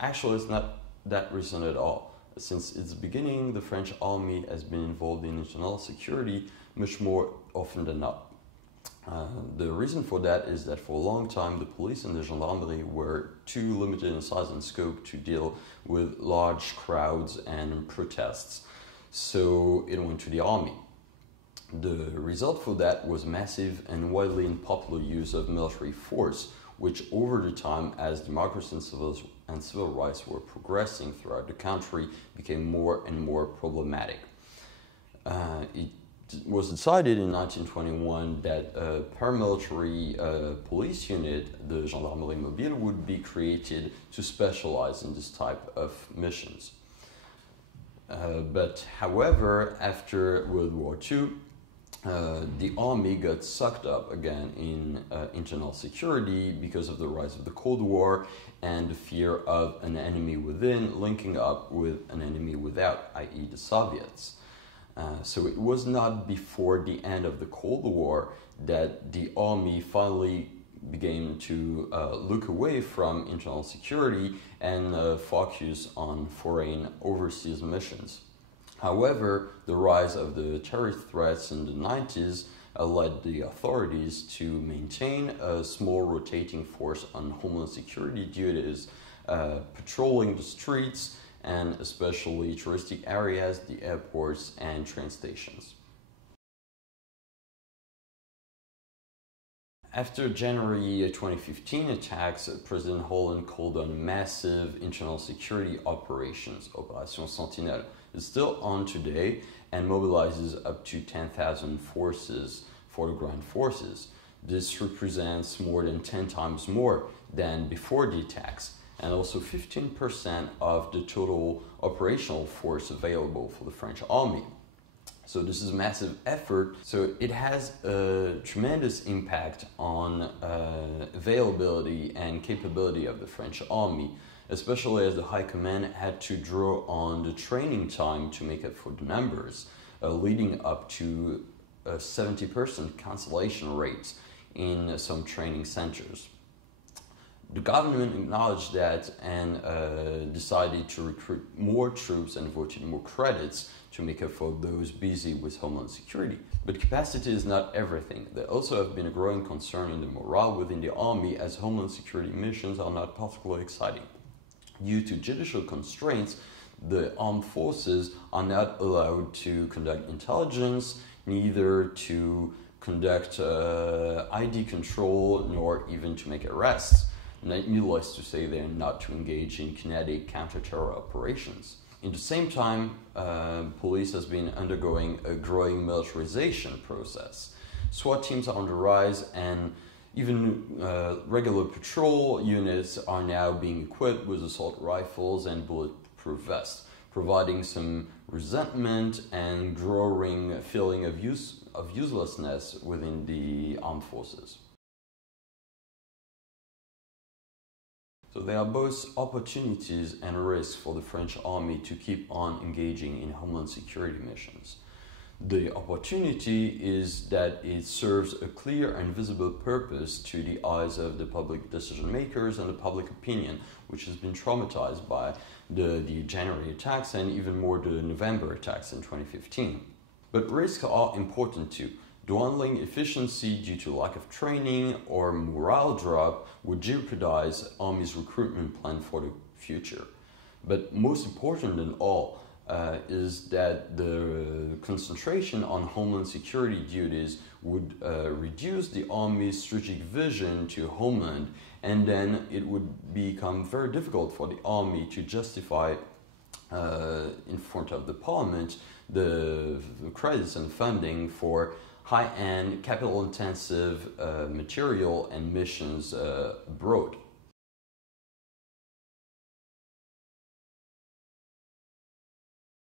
Actually, it's not that recent at all. Since its beginning, the French army has been involved in internal security much more often than not. The reason for that is that for a long time the police and the gendarmerie were too limited in size and scope to deal with large crowds and protests, so it went to the army. The result for that was massive and widely unpopular use of military force, which over the time, as democracy and civil rights were progressing throughout the country, became more and more problematic. It was decided in 1921 that a paramilitary police unit, the Gendarmerie Mobile, would be created to specialize in this type of missions. But however, after World War II, the army got sucked up again in internal security because of the rise of the Cold War and the fear of an enemy within linking up with an enemy without, i.e. the Soviets. So it was not before the end of the Cold War that the army finally began to look away from internal security and focus on foreign overseas missions. However, the rise of the terrorist threats in the 90s led the authorities to maintain a small rotating force on homeland security duties, patrolling the streets and especially touristic areas, the airports and train stations. After January 2015 attacks, President Hollande called on massive internal security operations. Opération Sentinelle is still on today and mobilizes up to 10,000 forces for the ground forces. This represents more than 10 times more than before the attacks, and also 15% of the total operational force available for the French army. So this is a massive effort. So it has a tremendous impact on availability and capability of the French army, especially as the High Command had to draw on the training time to make up for the numbers, leading up to a 70% cancellation rates in some training centers. The government acknowledged that and decided to recruit more troops and voted more credits to make up for those busy with homeland security. But capacity is not everything. There also have been a growing concern in the morale within the army, as homeland security missions are not particularly exciting. Due to judicial constraints, the armed forces are not allowed to conduct intelligence, neither to conduct ID control, nor even to make arrests. Needless to say, they're not to engage in kinetic counter-terror operations. In the same time, police has been undergoing a growing militarization process. SWAT teams are on the rise, and even regular patrol units are now being equipped with assault rifles and bulletproof vests, providing some resentment and growing feeling of uselessness within the armed forces. So there are both opportunities and risks for the French army to keep on engaging in homeland security missions. The opportunity is that it serves a clear and visible purpose to the eyes of the public decision makers and the public opinion, which has been traumatized by the January attacks and even more the November attacks in 2015. But risks are important too. Dwindling efficiency due to lack of training or morale drop would jeopardize Army's recruitment plan for the future. But most important than all is that the concentration on homeland security duties would reduce the Army's strategic vision to homeland, and then it would become very difficult for the Army to justify in front of the Parliament the credits and funding for high-end, capital-intensive material and missions abroad.